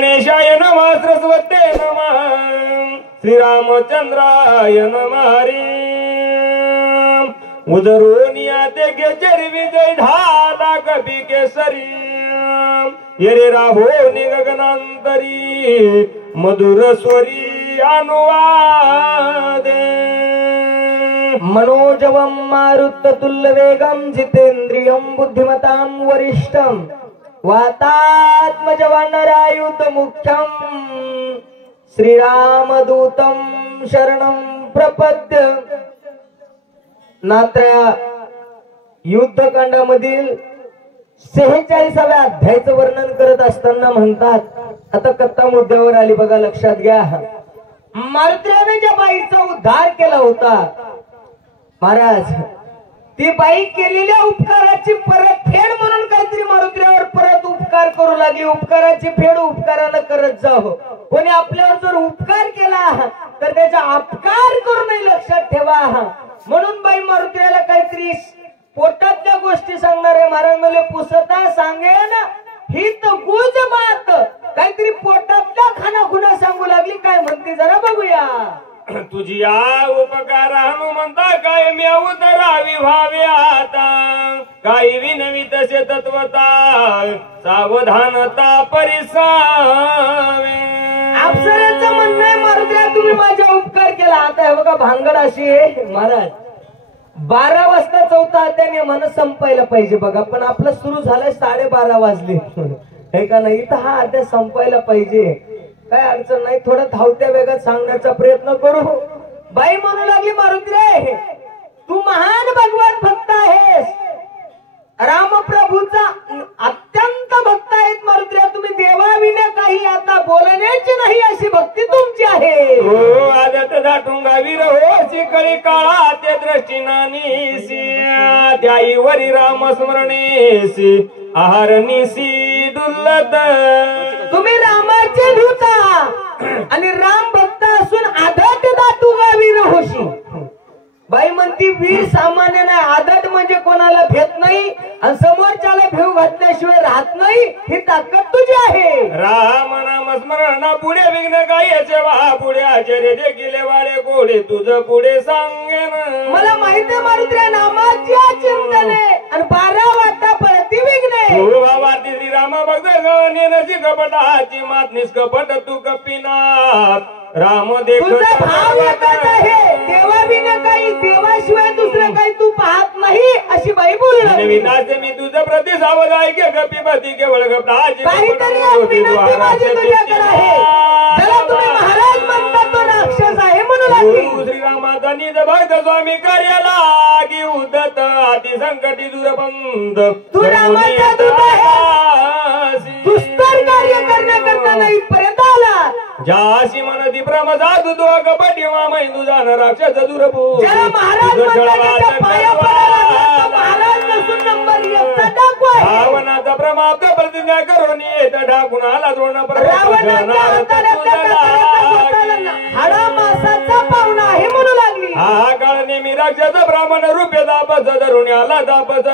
गणेशाय नमः सरस्वते नमः श्रीरामचंद्राय नमः हरी उदरोनिया ते गेजर विजय ढाला कपी केसरी येरे राहो निगगनांतरी मधुर स्वरी अनुवादे मनोजवं मारुततुल्यवेगं जितेन्द्रियं बुद्धिमतां वरिष्ठं वातात्मजवानरायुतमुख्यं श्रीरामदूतं शरणं प्रपद्य। नात्र्या युद्धकांडामधील 46व्या अध्यायाचं वर्णन करत असताना म्हणतात, आता कथा मुद्द्यावर आली बघा, लक्षात घ्या। मारुतीने ज्या बाईचा उद्धार केला होता महाराज, ती बाई केलेल्या उपकाराची परतफेड म्हणून काहीतरी मारुतीवर परत उपकार करू लागली। उपकाराची फेड उपकारानं करत जावं। कोणी आपल्यावर जर उपकार केला तर त्याचा अपकार करू नये, लक्षात ठेवा। म्हणून बाई मारुतीला काहीतरी पोटातल्या गोष्टी सांगणार आहे। महाराज म्हणले पुसता सांगेन ही तर गुज बात, काहीतरी पोटातल्या खानाखुना सांगू लागली। काय म्हणते जरा बघूया। तुझी या उपकार हनुमंता काय मी उतरावी व्हावे आता, काही विनवी तसे तत्वता सावधानता परिसावे। अप्सराचं म्हणणं आहे मारुतीला तुम्ही माझा उपकार केला। आता हे बघा भांगड अशी आहे महाराज, 12 वाजता चौथा अध्याय नियमानं संपायला पाहिजे बघा, पण आपलं सुरू झालंय 12:30 वाजले हे का नाही। तर हा अध्याय संपायला पाहिजे, काय अडचण नाही। थोडं धावत्या वेगात सांगण्याचा प्रयत्न करू। बाई म्हणू लागली मारुती रे, तू महान भगवान भक्त आहेस, रामप्रभूचा अत्यंत भक्त आहेत मारुती रे। तुम्ही देवाविना काही आता बोलण्याची नाही अशी भक्ती तुमची आहे। हो आदत दाटून गावीर हो शिकळी काळा ते दृष्टीनानीसी त्याईवरी राम स्मरणेसी आहार निसी दुल्लत। तुम्ही रामाचे दूता आणि राम भक्त असून आदत दाटू गावीर होशी। बाई म्हणती वीर सामान्य नाही, आदत म्हणजे कोणाला भेट नाही आणि समोरच्याला भेव घातल्याशिवाय राहत नाही, ही ताकद तुझी आहे। राम नाम स्मरण पुढे विघ्न गायचे वा पुढे आचार्य देखील वाळे गोडे तुझ पुढे सांगेन। मला माहिती आहे मारुती नामाची चिंतने आणि 12 वाजता पळती विघ्ने। हो बाबा श्री राम भक्त गणेशी कपटाची मात निष्कपट तू कपिनाथ राम देख तुझा भाव एकच आहे, देवाविना काही देवाशिवाय दुसरं काही तू पाहत नाही अशी बाई बोलली। विनाश मी तुझं प्रति सावध ऐके गपीपती केवळ गपटाची काहीतरी विनंती माझी तुझ्याकडे आहे। ज्याला तुम्ही महाराज म्हणता तो राक्षस आहे म्हणू लागली। श्रीरामाचा निज भक्त स्वामी कार्याला की उदत अति संकटी दुर्बंध तू रामाचा दूत आहेस, दुष्कर कार्य करण्याकरता नाही इथपर्यंत आला। जाशी मनती प्रमदादु दो कपटी मामै तुझा राक्षस दुर्भू ज्याला महाराज म्हणतात पाया पडायला महाराज नसून नंबर 1 चा टाकू आहे। रावणाचा प्रमाद प्रतिज्ञा करून येत ढाकून आला द्रोण हाडा मासाचा पाहुणा आहे म्हणू लागली। हा काळ नेहमी राक्षस ब्राह्मण रूपे दापस धरून आला दापस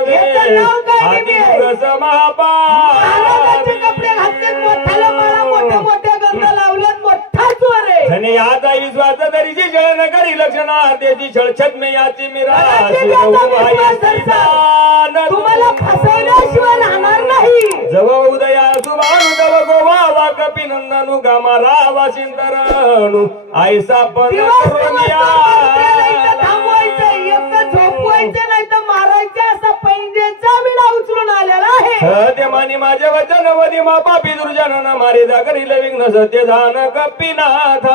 महापाचे कपडे घातले, मोठ्याला माळा मोठ्या मोठ्या गंध लावल्यात, मोठा चोर आहे। धने याचा विश्वास तरीची छळ न करी लक्षणा त्याची छळ छद्मे याची मिरा तुम्हाला फसवल्याशिवाय राहणार नाही। जव उदया सुभानु जव गोवा कपिनंदनु गामा रावा सिंदरणु आयसा पण थांबवायचं एक झोपवायचं नाही तर मारायचं असा पैंजेचा विडा उचलून आलेला आहे। ते मानी माझे वचन वदी मा पापी दुर्जन मारे जा करील विघ्न सत्य जान कपिनाथ।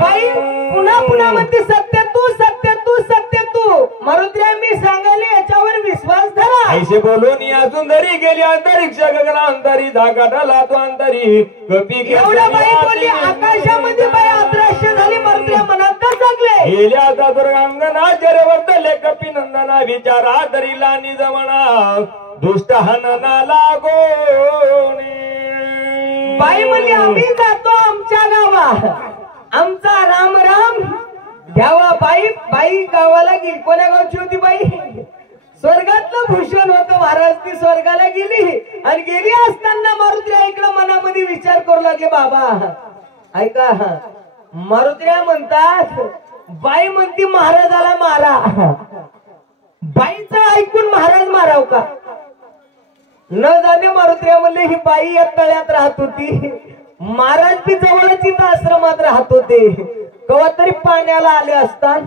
बाई पुन्हा पुन्हा म्हणते सत्य तू सत्य तू सत्य तू। मारुती मी सांगायला याच्यावर विश्वास धरा। ऐसे बोलून या सुंदरी गेली अंतरिक्ष गगनांतरी धाकाटाला तो अंतरी कपी एवढ्या बाई बोलली आकाशामध्ये बाई अदृश्य झाली। मारुती मनात जगले गेल्या आता दुर्गांगना जरवर्तले कपी नंदना विचारा दरीला निजमना दुष्ट हनना लागोनी। बाई म्हणली आम्ही जातो आमच्या गावा, आमचा राम राम घ्यावा। बाई बाई गावाला गेली, कोण्या गावची होती बाई? स्वर्गातलं भूषण होतं महाराज. ती स्वर्गाला गेली आणि गेली असताना मारुत्र्या इकडं मनामध्ये विचार करू लागले. बाबा ऐका, मारुत्र्या म्हणतात बाई म्हणती महाराजाला मारा. बाईचं ऐकून महाराज माराव का? न जाणे मारुत्र्या म्हणले ही बाई या तळ्यात राहत होती, महाराज बी जवळच इथं आश्रमात राहत होते. कवा तरी पाण्याला आले असतात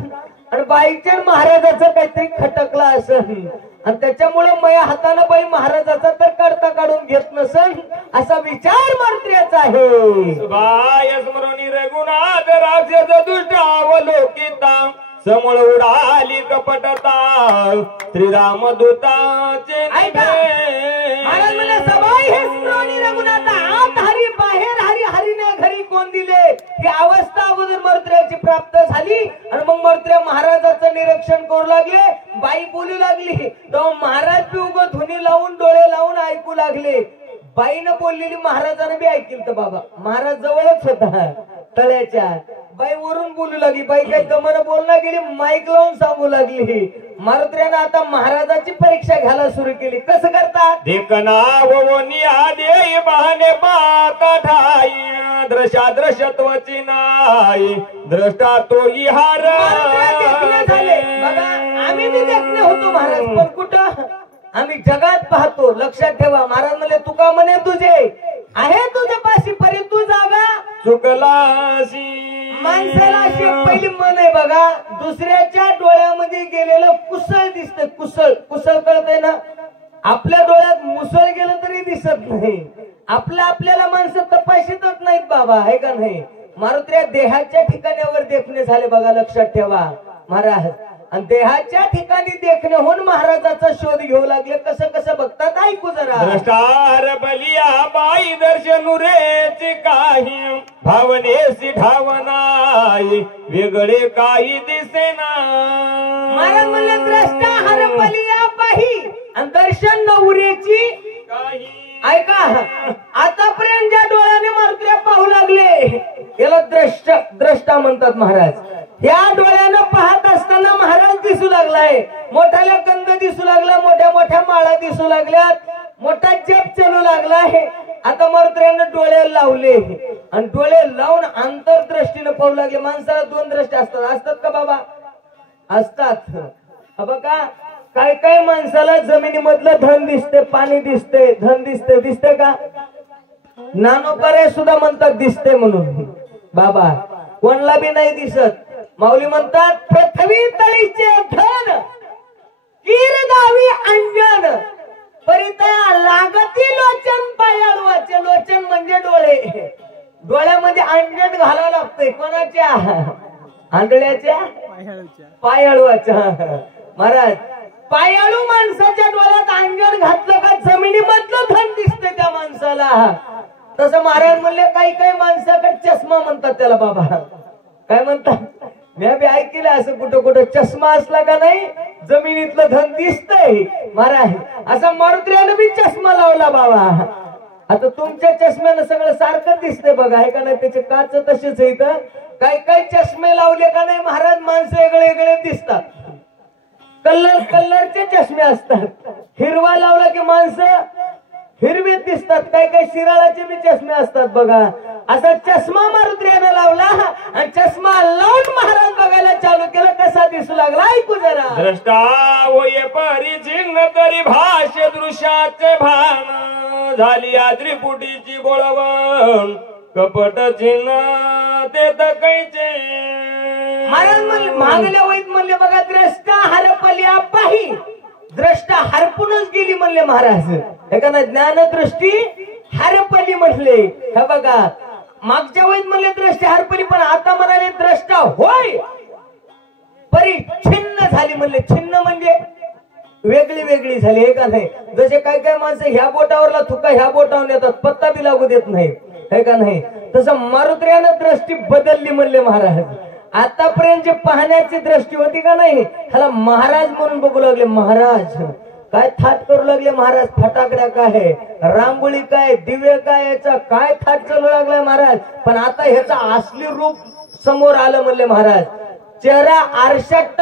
आणि बाईच्या महाराजाचं काहीतरी खटकला असेल आणि त्याच्यामुळे माझ्या हातानं बाई महाराजाचा तर करता काढून घेत नसेल असा विचार मारुत्र्याचा आहे. बाय स्मरणी रघुनाथ राक्षस दुष्ट अवलोकिता समोर उडाली कपटता श्रीराम दूताचे महाराज म्हणले सबाई हे स्मरणी रघुनाथा आत हरी बाहेर हरी, हरीने घरी कोण दिले ही अवस्था अगोदर मारुत्र्याची प्राप्त झाली. आणि मग मारुत्र्या महाराजाचं निरीक्षण करू लागले. बाई बोलू लागली तेव्हा महाराज बी उगं धुनी लावून डोळे लावून ऐकू लागले. बाईनं बोललेली महाराजानं बी ऐकलं. तर बाबा महाराज जवळच होता तळ्याच्या. बाई वरून बोलू लागली. बाई काही दमानं बोलणं गेली, माईक लावून सांगू लागली. मारुत्र्यानं आता महाराजाची परीक्षा घ्यायला सुरू केली. कसं करतात? देखना वनिया दे बहाने पाता ठाई दृशा दृश्यत्वाची नाही द्रष्टा तोही हार. बघा आम्ही बी देखणे होतो महाराज, पण कुठं आम्ही जगात पाहतो. लक्षात ठेवा महाराज म्हणले तुका म्हणे तुझे आहे तुझ्या पाशी परी तू जागा चुकलाशी. माणसाला अशी पहिली मन आहे बघा, दुसऱ्याच्या डोळ्यामध्ये गेलेलं कुसळ दिसत. कुसळ कुसळ कळतंय ना? आपल्या डोळ्यात मुसळ गेलं तरी दिसत नाही. आपल्याला माणसं तपाशीतच नाहीत बाबा, आहे का नाही? मारुत्र्या देहाच्या ठिकाणावर देखणे झाले बघा. लक्षात ठेवा महाराज. आणि देहाच्या ठिकाणी देखणे होऊन महाराजाचा शोध घेऊ लागले. कसं कसं बघतात ऐकू जरा. द्रष्टार बलिया बाई दर्शन रेची काही भावनेसी ढावनाई वेगळे काही दिसेना. महाराज म्हणले द्रष्टा हर बलिया बाई आणि दर्शन नवरेची काही. ऐका आतापर्यंत ज्या डोळ्याने मारुत्र्या पाहू लागले याला द्रष्टा म्हणतात महाराज. या डोळ्यानं पाहत असताना महाराज दिसू लागलाय. मोठ्याला गंध दिसू लागला, मोठ्या मोठ्या माळा दिसू लागल्यात, मोठा जप चालू लागलाय. आता मारुत्र्यानं डोळे लावले आणि डोळे लावून अंतरदृष्टीनं पाहू लागले. माणसाला दोन दृष्टी असतात का बाबा? असतात. बघा काय काय माणसाला जमिनीमधलं धन दिसते, पाणी दिसते, धन दिसते. दिसते का? नानोकारे सुद्धा म्हणतात दिसते म्हणून. बाबा कोणला बी नाही दिसत. माऊली म्हणतात पृथ्वी तळीचे धन कीरगावी अंजन परितया लागती लोचन पायाळवाचे. लोचन म्हणजे डोळे. डोळ्यामध्ये अंजन घालावं लागतंय. कोणाच्या? आंधळ्याच्या, पायाळवाच्या. महाराज पायाळू माणसाच्या डोळ्यात अंजन घातलं का जमिनीमधलं धन दिसतंय त्या माणसाला. तसं महाराज म्हणले काही काही माणसाकडे चष्मा म्हणतात त्याला. बाबा काय म्हणतात? मी बी ऐकलं असं कुठं कुठं चष्मा असला का नाही जमिनीतलं धन दिसतंय. महाराज असा मारुत्र्यानं बी चष्मा लावला बाबा. आता तुमच्या चष्म्यानं सगळं सारखं दिसतंय बघा, आहे का नाही? त्याचे काच तसेच आहेत. काही काही चष्मे लावले का नाही महाराज माणसं वेगळे वेगळे दिसतात. कलरचे चष्मे असतात. हिरवा लावला की माणसं हिरवे दिसतात. काही काही शिराळाचे बी चष्मे असतात बघा. असा चष्मा मारुत्र्यानं लावला आणि चष्मा लावून महाराज बघायला चालू केलं. कसा दिसू लागला ऐकू जरा. द्रष्टा होय परिचिन्न तरी भाष्य दृश्याचे भान झाली त्रिपुटीची बोळवण कपट चिन्ह ते कैचे. महाराज म्हणले मागल्या वैद म्हणले बघा द्रष्टा हरपल्या पाही. द्रष्टा हरपूनच गेली म्हणले महाराज. हे का ना ज्ञानदृष्टी हरपली म्हटले. हे बघा मागच्या वैद म्हणले द्रष्टा हरपली, पण आता म्हणाले द्रष्टा होय परिच्छिन्न झाली म्हणले. छिन्न म्हणजे वेगळी वेगळी झाली. हे का नाही? जसे काय काय माणसं ह्या बोटावरला थुका ह्या बोटावर येतात, पत्ता बी लागू देत नाही. हे का नाही? तसं मारुत्र्यानं दृष्टी बदलली म्हणले महाराज. आतापर्यंत जे पाहण्याची दृष्टी होती का नाही ह्याला महाराज म्हणून बघू लागले. महाराज काय थाट करू लागले महाराज. फटाकड्या काय, रांगोळी काय, दिवे काय, याचा काय थाट चालू लागलाय महाराज. पण आता ह्याचा असली रूप समोर आलं म्हणले महाराज. चेहरा आरशात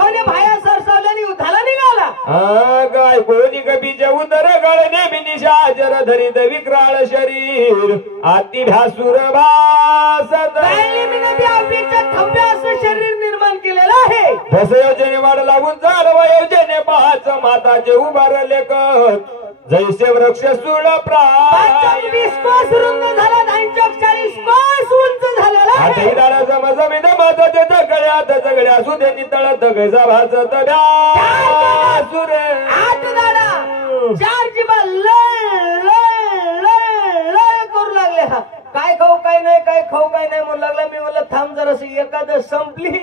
दाखवले भाया सरसावल्याने उधाला निघाला. काय कोणी कपीच्या उदर गळणे बिनिशा जर धरीत विक्राळ शरीर अति भ्यासुर भासत. खंब्या असं शरीर निर्माण केलेलं आहे. तस योजने वाढ लागून चालवा योजने पाच माताचे उभारले कत जैसे वृक्ष सुळ प्राय. 20 कोस रुंद झाला, 40 कोस उंच झालेला आहे. जमीन माताचे दगड्यात जगड्या सुदे नितळ दगजा भासत भ्यासुर. 8 दाडा 4 जिबा लळ करू लागले. हा काय खाऊ काय नाही, काय खाऊ काय नाही म्हणू लागला. मी म्हणलं थांब जराशी, एखादं संपली.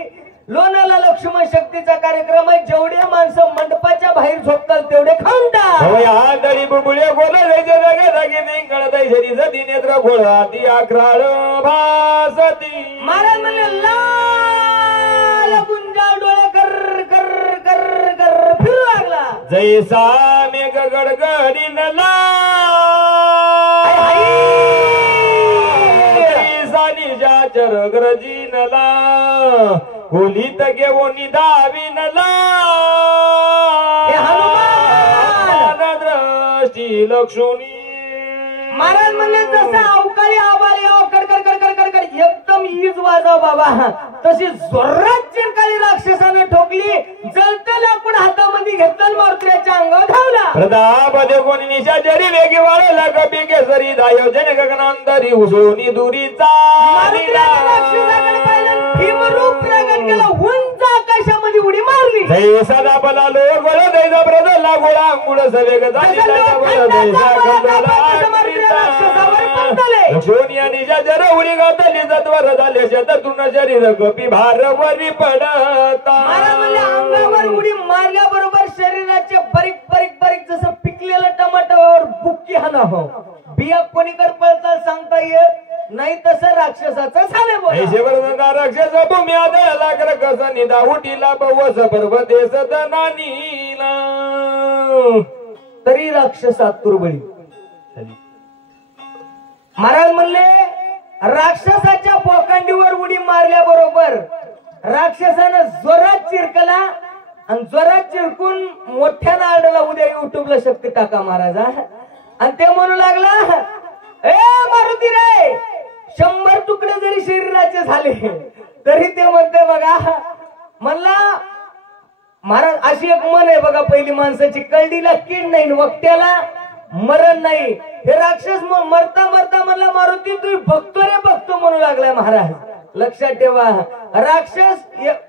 लोणाला लक्ष्मण शक्तीचा कार्यक्रम आहे. जेवढे माणसं मंडपाच्या बाहेर झोपतात तेवढे खाऊन टाक. दळी बुबुळे गोला जागे जागे निंगळत शरी जती नेत्र घोळा ती अकराळ भासती. महाराज म्हणले लाल गुंजा डोळे कर कर कर कर फिरू लागला. जैसा मेघ गडगडीन निशाचर ग्रजीनला खोलीत घेऊन दाविनला दृष्टी लक्ष्मी. महाराज म्हणले जसं अवकाळी आबारी कडकड कडकड कडकड एकदम ईज वाजाव बाबा, तशी जोरात चिरकाळी राक्षसानं ठोकली. जळतं लाकूड हातामध्ये घेतलं, मारुतीच्या अंगावर धावला. प्रताप कोणी निशाचरी वेगी वाळला कपी केसरी दायोजन गगनांतरी उसळून दुरीचा. राक्षसाकडे पाहिलं, भीमरूप प्रगट केला, उंच आकाशामध्ये उडी मारली. जय सदा बला लो गोळ दैजा ब्रदला गोळा अंगुळ सवेग झाली लक्ष्मण निशाचर उडी घातली जत्वर झाले शततून शरीर कपी भारवरी पडता. अंगावर उडी मारल्याबरोबर शरीराचे बारीक बारीक बारीक जसं पिकलेलं टमाटोवर बुक्की हाना हो. बिया कोणीकडे पळतात सांगता येत नाही, तसं राक्षसाचं झालं. राक्षस भूमी आदळला कर कसा निदा उठीला बवस पर्वते सदनानीला. तरी राक्षसात तुरबळी. महाराज म्हणले राक्षसाच्या पोकांडीवर उडी मारल्याबरोबर राक्षसानं जोरात चिरकला आणि जोरात चिरकून मोठ्यानं आडला. उद्या युट्यूबला शक्ती टाका महाराजा. आणि ते म्हणू लागला, ए मारुती रे, 100 तुकडे जरी शरीराचे झाले तरी ते म्हणते बघा. म्हणला महाराज अशी एक मन आहे बघा, पहिली माणसाची कळडीला कीड नाही, वक्त्याला मरण नाही. हे राक्षस मरता मरता म्हणला मारुती तू बघतो रे बघतो म्हणू लागलाय महाराज. लक्षात ठेवा, राक्षस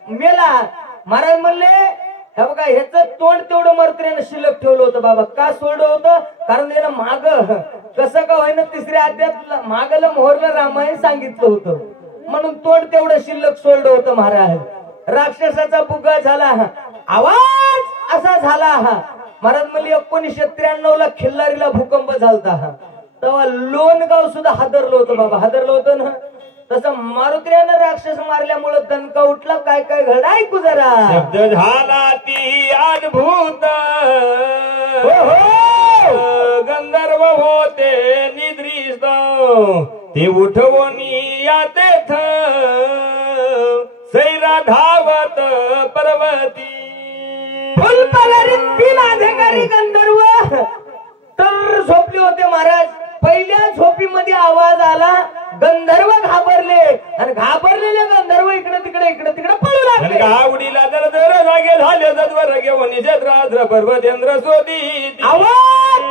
मेला. महाराज म्हणले हे बघा, ह्याचं तोंड तेवढं मारुतीने शिल्लक ठेवलं होतं बाबा. का सोडलं होतं? कारण त्यानं माग कसं का होईना 3ऱ्या अध्यायात मागला मोहरला रामायण सांगितलं होतं, म्हणून तोंड तेवढं शिल्लक सोडलं होतं महाराज. राक्षसाचा बुगा झाला, आवाज असा झाला. महाराज म्हणले 1993 ला खिल्लारीला भूकंप झालता. तेव्हा लोणगाव सुद्धा हादरलं होतं बाबा, हादरलं होतं ना. तसं मारुतीने राक्षस मारल्यामुळे दणका उठला. काय काय घड ऐकू जरा. शब्द झाला ती अद्भुत, गंधर्व होते निद्रिस्त ते उठवून यातेथ सैरा धावत पर्वती. फुलपगारीत 3 अधिकारी गंधर्व तर झोपले होते महाराज. पहिल्या झोपीमध्ये आवाज आला, गंधर्व घाबरले आणि घाबरलेले गंधर्व इकडे तिकडे पळू लागले. आवडीला जर जागे झाले जद्वर घेऊन निषेद्राद्र पर्वतेंद्र शोधी. आवाज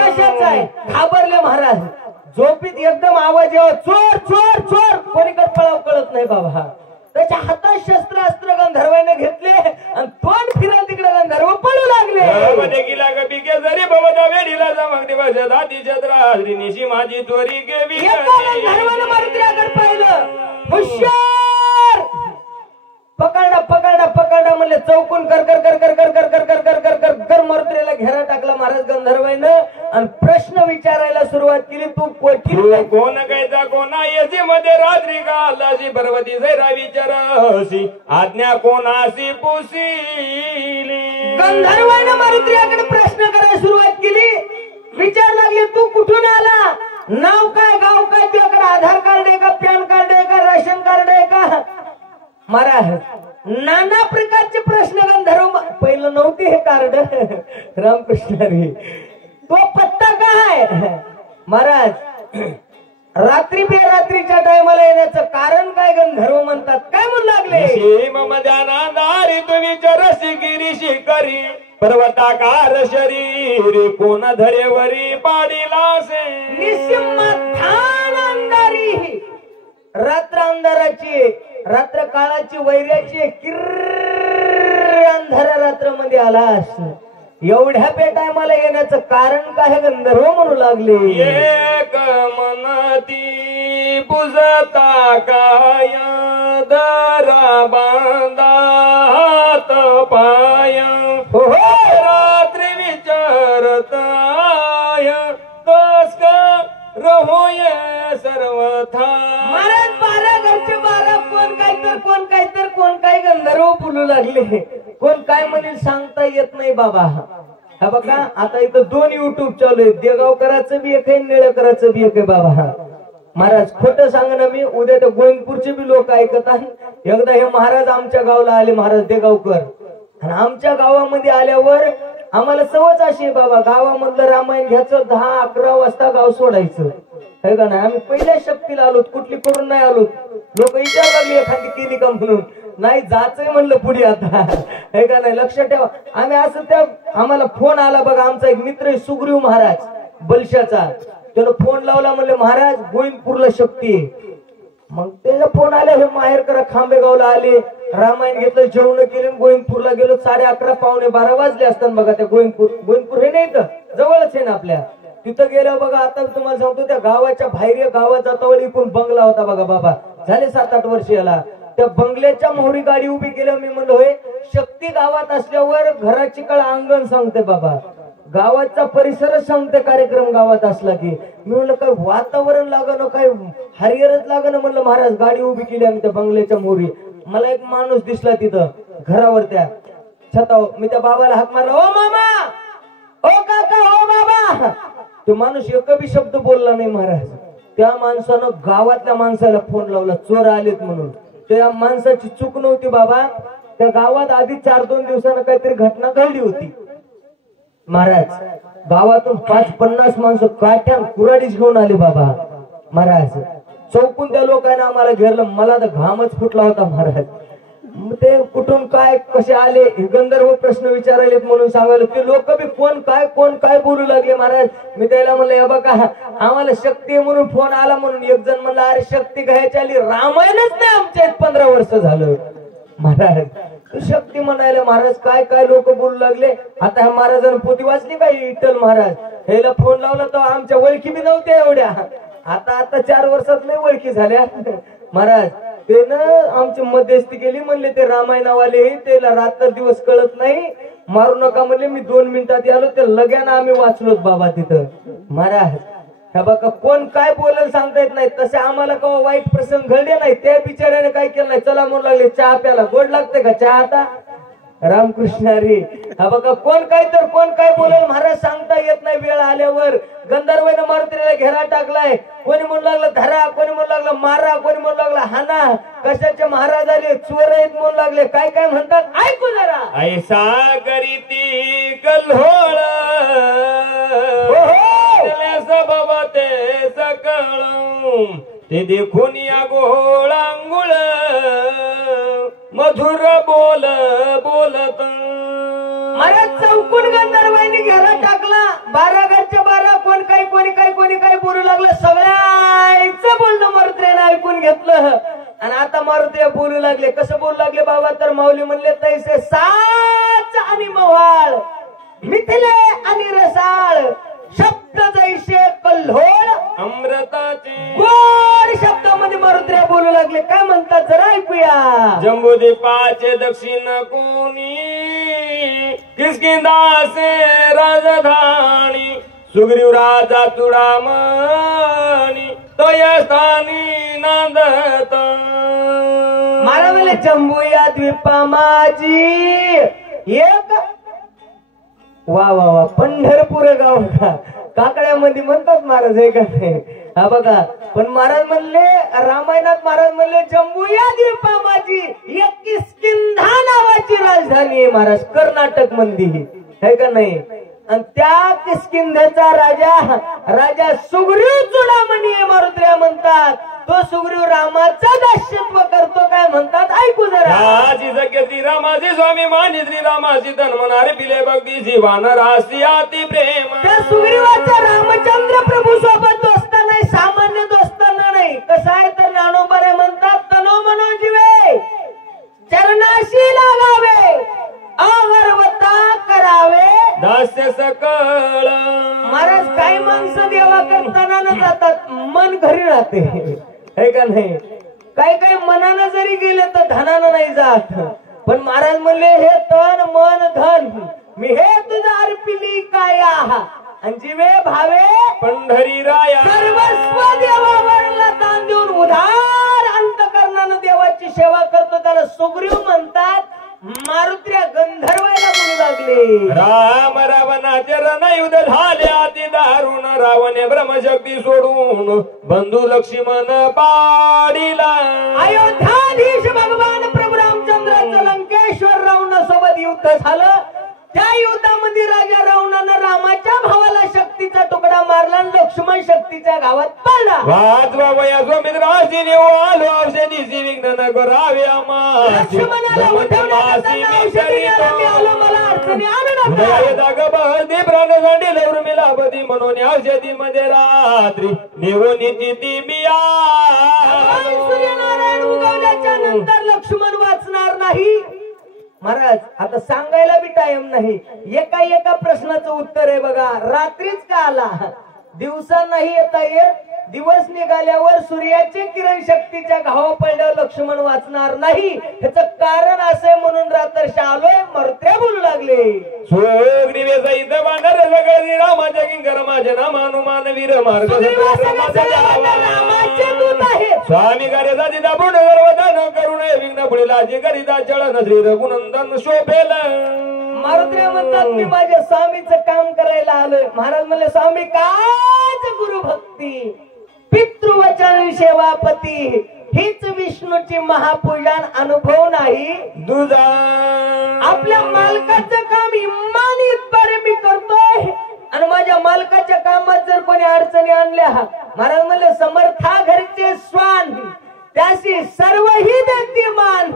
कशाचा आहे? घाबरले महाराज. झोपीत एकदम आवाज यावा, चोर चोर चोर, कोणीकडे पळाव कळत नाही बाबा. त्याच्या हातात शस्त्रास्त्र गंधर्वाने घेतले आणि तोंड फिरल तिकडे गंधर्व पळू लागले. गेला कपिके जरी भवता वेडीला जमक दिवस दाती छत्राद्री निशी माझी चोरी गेवी. गंधर्वाने मारुतीकडे पाहिलं, हुशार, पकडा पकडा पकडा म्हणले. चौकून कर कर कर कर कर कर कर कर कर कर कर कर मारुतीला घेरा टाकला महाराज गंधर्वानं आणि प्रश्न विचारायला सुरुवात केली. तू कोण कायचा कोणा येसी मध्ये रात्री कालाशी पर्वती जैरा विचारसी आज्ञा कोणाशी पुसिली. गंधर्वानं मारुतीकडे प्रश्न करायला सुरुवात केली. विचार लागले, तू कुठून आला, नाव काय, गाव काय, तुझ्याकडे आधार कार्ड आहे का, पॅन कार्ड आहे का, राशन कार्ड आहे का. महाराज नाना प्रकारचे प्रश्न रामकृष्णारी तो पत्ता काय महाराज रात्री बेरात्रीच्या टायमाला येण्याचं कारण काय गंधर्व म्हणतात काय म्हणू लागले मम ध्यानाधारी तुम्ही चरसी गिरीशी करी पर्वताकार शरीर कोण धरेवरी पाडिलासे निसिंहांधारी रात्र अंधाराची रात्र काळाची वैर्याची किर्र अंधारा रात्र मध्ये आलास एवढ्या टायमाला येण्याचं कारण काय गंधर्व म्हणू लागले एक मनती पुजता काय दरा बांधा हात पाय हो रात्री विचारत आय कस रहोय सर्वथा महाराज 12 घरचे 12 कोण काय गंधर्व बोलू लागले कोण काय म्हणेल सांगता येत नाही बाबा हा बघा आता इथं 2 युट्यूब चालू आहे देगावकरांचं बी एक आहे निळकरांचं बी एक आहे बाबा महाराज खोटं सांगणं मी उद्या तर गोविंदपूरचे बी लोक ऐकतात एकदा हे महाराज आमच्या गावाला आले महाराज देगावकर आणि आमच्या गावामध्ये आल्यावर आम्हाला सवच अशी आहे बाबा गावामधलं रामायण घ्यायचं 10-11 वाजता गाव सोडायचं है का नाही आम्ही पहिल्या शक्तीला आलो कुठली करून नाही आलो लोक विचार लागले एखादी केली का म्हणून नाही जायचंय म्हणलं पुढे आता है का नाही लक्षात ठेवा आम्ही असं त्या आम्हाला फोन आला बघा आमचा एक मित्र आहे सुग्रीव महाराज बलशाचा त्याला फोन लावला म्हणले महाराज गोविंदपूरला शक्ती आहे मग त्याचा फोन आला हे माहेर करा खांबेगावला आले रामायण घेतलं जेवण केले गोविंदपूरला गेलो 11:30 पावणे 12 वाजले असतात बघा त्या गोविंदपूर हे नाही तर जवळच आहे ना आपल्या तिथं गेलं बघा आता तुम्हाला सांगतो त्या गावाच्या बाहेर गावात जातावर इकडून बंगला होता बघा बाबा झाले 7-8 वर्ष याला त्या बंगल्याच्या मोहरी गाडी उभी केलं मी म्हणलो होय शक्ती गावात असल्यावर घराची कळ अंगण सांगते बाबा गावाचा परिसरच सांगते कार्यक्रम गावात असला की मी म्हणलं काय वातावरण लागणं काय हरिहरच लागणं म्हणलं महाराज गाडी उभी केली आम्ही त्या बंगल्याच्या मोहरी मला एक माणूस दिसला तिथं घरावर त्या छतावर मी त्या बाबाला हाक मारला ओ मामा ओ काका ओ बाबा तो माणूस एक बी शब्द बोलला नाही महाराज त्या माणसानं गावातल्या माणसाला फोन लावला चोर आलेत म्हणून त्या माणसाची चूक नव्हती बाबा त्या गावात आधी 4-2 दिवसानं काहीतरी घटना घडली होती महाराज गावातून 5-50 माणसं काठ्यान कुऱ्हाडीच घेऊन आले बाबा महाराज चौकून त्या लोकांना आम्हाला घेरलं मला तर घामच फुटला होता महाराज ते कुठून काय कसे आले गंधर्व प्रश्न विचारायलेत म्हणून सांगायला ते लोक बी कोण काय बोलू लागले महाराज मी त्याला म्हणलं हे बघा आम्हाला शक्ती म्हणून फोन आला म्हणून एक जण म्हणला अरे शक्ती घ्यायची आली रामायणच नाही आमच्या 15 वर्ष झालं महाराज तू शक्ती म्हणायला महाराज काय लोक बोलू लागले आता ह्या महाराजांना पोथी वाचली काय विठ्ठल महाराज ह्याला फोन लावला तर आमच्या ओळखी बी नव्हत्या एवढ्या आता 4 वर्षात नाही ओळखी झाल्या महाराज ते ना आमची मध्यस्थी केली म्हणले ते रामायणावाले त्याला रात्र दिवस कळत नाही मारू नका म्हणले मी 2 मिनिटात आलो ते लगेच आम्ही वाचलोत बाबा तिथं महाराज हे बघा कोण काय बोलायला सांगता येत नाही तसे आम्हाला केव्हा वाईट प्रसंग घडले नाही त्या बिचाऱ्याने काय केलं नाही चला म्हणू लागले चहा प्याला गोड लागते का चहा आता रामकृष्ण हरी हा बघा कोण काय बोलेल महाराज सांगता येत नाही वेळ आल्यावर गंधर्वाने मारुतीला घेरा टाकलाय कोणी म्हणू लागलं धरा कोणी म्हणू लागलं मारा कोणी म्हणू लागलं हाना कशाचे महाराज आले चोर आहेत म्हणू लागले काय म्हणतात ऐकू जरा ऐसा करीती कल्होळ सबवते सकळ ते देखून या गोळांगुळ मधुर बोलत महाराज चौकून गंधर्वांनी घेरा टाकला 12 घरचे 12 कोणी काय बोलू लागलं सगळ्यांचं बोलणं मारुतीने ऐकून घेतलं आणि आता मारुती बोलू लागले कसं बोलू लागले बाबा तर माऊली म्हणले तैसे साच आणि मवाळ मिथिले आणि रसाळ शब्द जैसे कल्होळ अमृताचे गोड शब्दामध्ये मारुती बोलू लागले काय म्हणतात जरा ऐकूया जम्बूद्वीपाचे दक्षिण कोणी किष्किंधाचे राजधानी सुग्रीव राजा चुडामणी तयस्थानी नांदत महाराज जम्बू या द्वीपा माझी एक वा पंढरपूर गाव का काकड्यामध्ये म्हणतात महाराज हे का नाही हा बघा पण महाराज म्हणले रामायणात महाराज म्हणले जम्बू या द्वीपा माझी एक किष्किंधा नावाची राजधानी आहे महाराज कर्नाटक मध्ये है का नाही आणि त्या किष्किंधेचा राजा सुग्रीव चुडामणी मारुत्र्या म्हणतात. तो सुग्रीव रामाचं दास्यत्व करतो काय म्हणतात ऐकू जरा. राजी जगती रामाची स्वामी मानी श्री रामाची तन मनारे पिले भक्ती जीवान राशी अति प्रेम. त्या सुग्रीवाचा रामचंद्र प्रभू सोबत दोस्ता नाही, सामान्य दोस्ताना नाही. कसं आहे तर ज्ञानोबा म्हणतात तनो मनो जीवे चरणाशी लागावे अगरवता करावे दास्य सकळ. महाराज काही माणसं देवा करताना न जातात, मन घरी राहते है का नाही. काही मनानं जरी गेले तर धनानं नाही जात. पण महाराज म्हणले हे तन मन धन मी हे तुझा अर्पिली काया आणि जीवे भावे पंढरी राया. सर्वस्व देवावरला दान देऊन उधार अंतकरणानं देवाची सेवा करतो त्याला सुग्रीव म्हणतात. मारुत्र्या गंधर्वाला म्हणू लागले. राम रावणाचे रणयुद्ध झाले अति दारुण. रावणे ब्रह्मशक्ती सोडून बंधू लक्ष्मण पाडीला. अयोध्याधीश भगवान प्रभू रामचंद्राचं लंकेश्वर रावणासोबत युद्ध झालं. त्या युद्धामध्ये राजा रावणानं रामाच्या भावाला शक्तीचा तुकडा मारला आणि लक्ष्मण शक्तीच्या गावात पडला. वाचवा वया सुमित्राशी नेऊ आलो औषधीची विघ्न न करावे आम्हा. लक्ष्मणाला उठवण्यासाठी औषधी द्यायला मिळालं, मला अडचणी आणू नका. प्राणसाठी उर्मिलापती म्हणून औषधी मध्ये रात्री निघून ती बिया. सूर्यनारायण उगवल्याच्या नंतर लक्ष्मण वाचणार नाही. महाराज आता सांगायला बी टाइम नाही. एका प्रश्नाचं उत्तर आहे बघा. रात्रीच का आला, दिवसा नाही येता येत. दिवस निघाल्यावर सूर्याचे किरण शक्तीच्या घावा पडल्यावर लक्ष्मण वाचणार नाही. ह्याचं कारण असे म्हणून रात्रशा आलोय. मर्त्या बोलू लागले. रामाच्या किंकर माझे नाम हनुमान वीर मार्ग रामाचे दूत आहेत. स्वामी कार्यासाठी दाबून सर्वदान करू नये विघ्न पुढीला जे करिता चळन श्री रघुनंदन शोभेल. मारुत्र्या म्हणतात मी माझ्या स्वामीचं काम करायला आलोय. महाराज म्हणले स्वामी काच गुरु भक्ती पितृवचन सेवापती हीच विष्णूची महापूजन अनुभव नाही दुजा. आपल्या मालकाचं काम इमानीतपणे मी करतोय आणि माझ्या मालकाच्या कामात जर कोणी अडचणी आणल्या, महाराज म्हणले समर्था घरचे स्वान त्याशी सर्वही देती मान.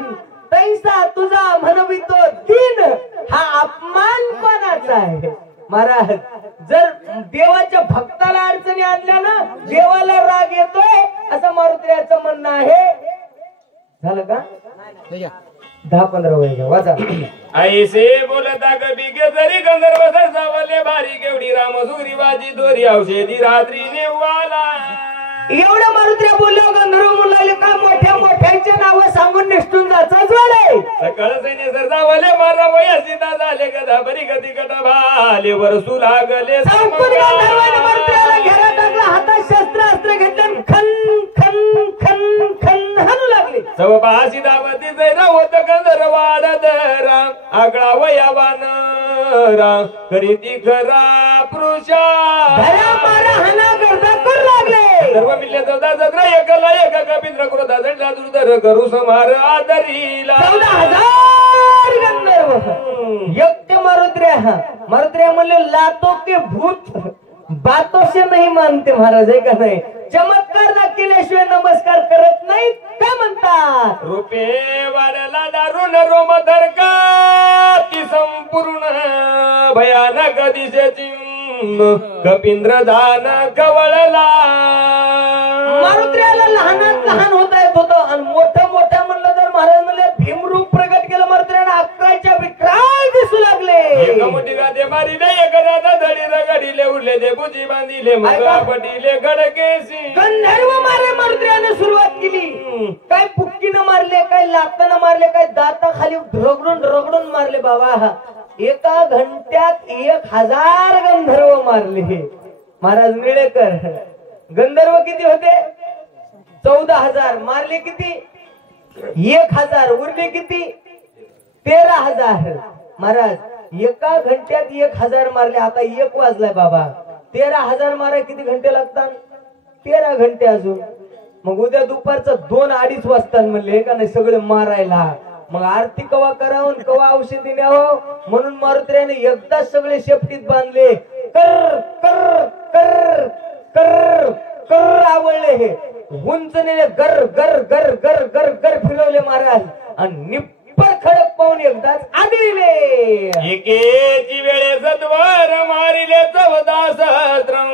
तैसा तुझा म्हणवितो दिन हा अपमान कोणाचा आहे. महाराज जर देवाच्या भक्ताला अडचणी आणल्या ना देवाला राग येतोय असं मारुत्र्याचं म्हणणं आहे. झालं का 10-15 वय वाचा. ऐसे बोलता कबिगे जरी गंधर्व सरसावले भारी केवढी राम सुग्रीवाची दोरी औषधी रात्री नेवाला. एवढं मारुत्र्या बोलले गंधर्व मुलाले का मोठ्या मोठ्यांचे नाव सांगून निष्ठून जायचं झालंय. सकळ सैन्य सरसावले मारा वया सीता झाले गदा बरी गती कट भाले वरसू लागले. चौकून गंधर्वाने मारुत्र्याला घेरा टाकला. हातात शस्त्र अस्त्र घेतलं खन खन खन खन हाणू लागले. सवपाशी दावती जैना होत गंधर्व वाडदरा आगळा वयावान रा करीती खरा पुरुषा. धरा मारा हाना गर्दा करू लागले. सर्व मिल्ले चौदा जत्रा एकला एक कपिंद्र क्रोधा दंडला दुर्धर करू समार आदरीला. 14,000 गंधर्व एकटे मारुत्र्या म्हणले लातो के भूत बातों से नहीं मानते महाराज आहे का नाही. चमत्कार दाखवल्याशिवाय नमस्कार करत नाही. काय म्हणतात रुपे वाऱ्याला दारुण रोमधर का ती संपूर्ण भयानक दिशेची कपिंद्र दान कवळला. मारुत्र्याला लहानात लहान होता येत होतं आणि मोठं मोठं म्हणलं तर महाराज म्हणले भीमरूप प्रगट केलं. मारुत्र्याला अकराच्या विक्राळ दिसू लागले. एक मोठी गादे मारिले एक दादा धडी रगडीले उरले दे बुजी बांधिले मग पटीले गडकेसी. गंधर्व मारे मारुत्र्याने सुरुवात केली. काय पुक्कीनं मारले, काय लातानं मारले, काय दाता खाली रगडून मारले. बाबा एका घंट्यात 1000 गंधर्व मारले. महाराज निळेकर गंधर्व किती होते 14,000 मारले किती 1000 उरले किती 13,000. महाराज एका घंट्यात 1000 मारले. आता 1 वाजलाय बाबा 13,000 मारा किती घंटे लागतात 13 घंटे अजून. मग उद्या दुपारचं 2-2:30 वाजता म्हणले का नाही सगळे मारायला. मग आरती कवा करावं कवा औषधी न्यावं म्हणून मारुतीने एकदाच सगळे शेपटीत बांधले. कर कर कर कर कर आवडले हे उंच नेले गर गर गर गर गर गर फिरवले महाराज आणि निप्पर खडक पाहून एकदाच आदिले. एकेची वेळे सत्वर मारिले 14 सहस्र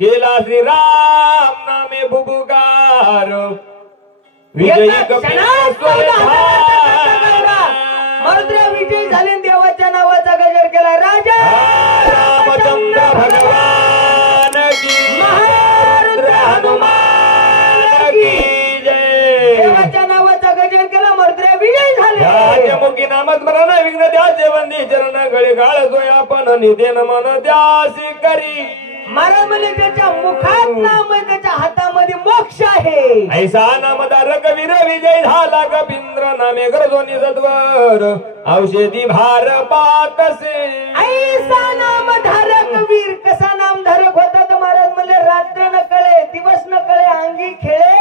केला श्रीराम नामे बुबुकार विजयी मारुद्रा विजय झाले देवाच्या नावाचा गजर केला. राजा रामचंद्र भगवान की महारुद्र हनुमान की जय. देवाच्या नावाचा गजर केला. मारुद्रा विजय झाले. राजमुखी नामस्मरण विघ्न द्याचे बंदी चरण गळे काळ सोया पण निधेन मन द्यासी करी. महाराज म्हणजे त्याच्या मुखात नाम आहे त्याच्या हातामध्ये मोक्ष आहे. ऐसा नामधारक वीर विजय झाला कपिंद्र नामे गरजोनी सत्वर औषधी भार पातसे. ऐसा नामधारक वीर कसा नामधारक होता तर महाराज म्हणले रात्र न कळे दिवस न कळे अंगी खेळे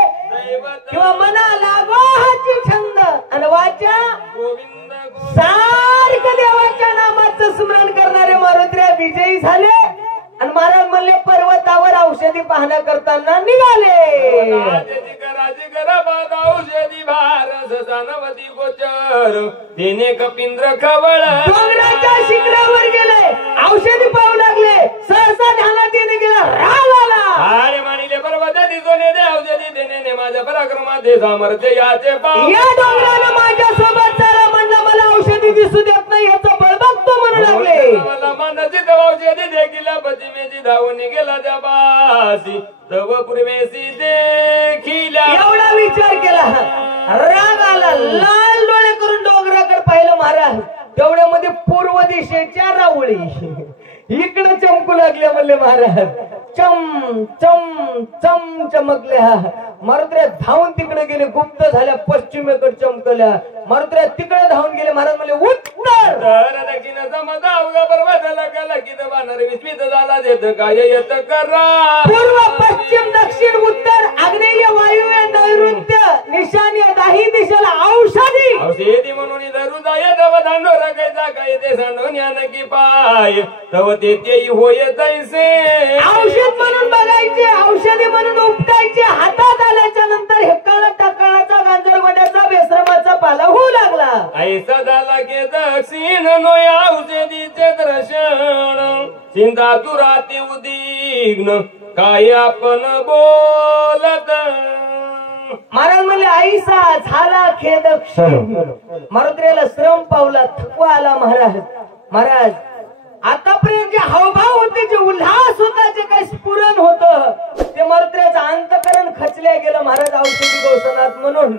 किंवा मना लागो हाची छंद आणि वाचा गोविंद सारखं देवाच्या नामाचं स्मरण करणारे मारुद्र्या विजयी झाले. आणि महाराज म्हणले पर्वतावर औषधी पाहण्या करताना निघाले. औषधी भार सनवती गोचर तिने कपिंद्र खवळ डोंगराच्या शिखरावर गेले औषधी पाहू लागले. सहसा ध्यानात येणे गेला राग आला. आणि मानिले पर्वत दिसोने दे औषधी देणे माझ्या पराक्रमाचे सामर्थ्य याचे पाव. या डोंगरानं माझ्या सोबत चला म्हणलं मला औषधी दिसू देत नाही याचं बळ बघतो म्हणू लागले. मला मनचित औषधी देखील पश्चिमेची धावून गेला त्या बासी तव पूर्वेशी देखील एवढा विचार केला राग आला. लाल डोळे करून डोंगराकडे पाहिलं महाराज. तेवढ्यामध्ये पूर्व दिशेच्या राऊळी इकडे चमकू लागले म्हणले महाराज. चम चम चम चमकल्या. मारुत्र्या धावून तिकडे गेले. गुप्त झाल्या पश्चिमेकडे चमकल्या. मारुत्र्या तिकडे धावून गेले. महाराज म्हणले उत्तर दक्षिण समजा अवघा पर्वताला गेला की बाणार विस्मित झाला देत काय येत करा. पूर्व पश्चिम दक्षिण उत्तर आग्नेय वायुव्य नैऋत्य ईशान्य दाही दिशेला औषधी औषधी म्हणून धरू जाय तव दांडो रगायचा काय ते सांडून या नकी पाय तव ते होय तैसे. औषध म्हणून बघायचे औषधी म्हणून उपटायचे. हातात आल्याच्या नंतर हेक्काला टाकळाचा गांजरगोड्याचा बेश्रमाचा पाला होऊ लागला. ऐसा झाला की दक्षिण नोय औषधीचे दर्शन चिंता तुराती उदिग्न काय आपण बोलत. महाराज म्हणले ऐसा झाला खेद मारुत्र्याला श्रम पावला थकवा आला. महाराज आतापर्यंत जे हावभाव होते जे उल्हास होता जे काही स्फुरण होत ते मारुत्र्याचं अंतकरण खचल्या गेलं. महाराज औषधी गौसनात म्हणून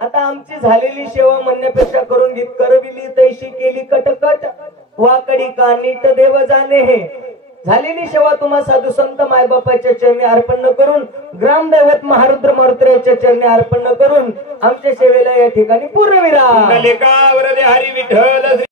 आता आमची झालेली सेवा म्हणण्यापेक्षा करून घेत करविली तैशी केली कटकट वाकडी का नीट देव जाणे. हे झालेली सेवा तुम्हा साधू संत मायबापाच्या चरणी अर्पण न करून ग्रामदैवत महारुद्र मारुत्र्याच्या चरणी अर्पण न करून आमच्या सेवेला या ठिकाणी पूर्णविराम. हरी विठ्ठल.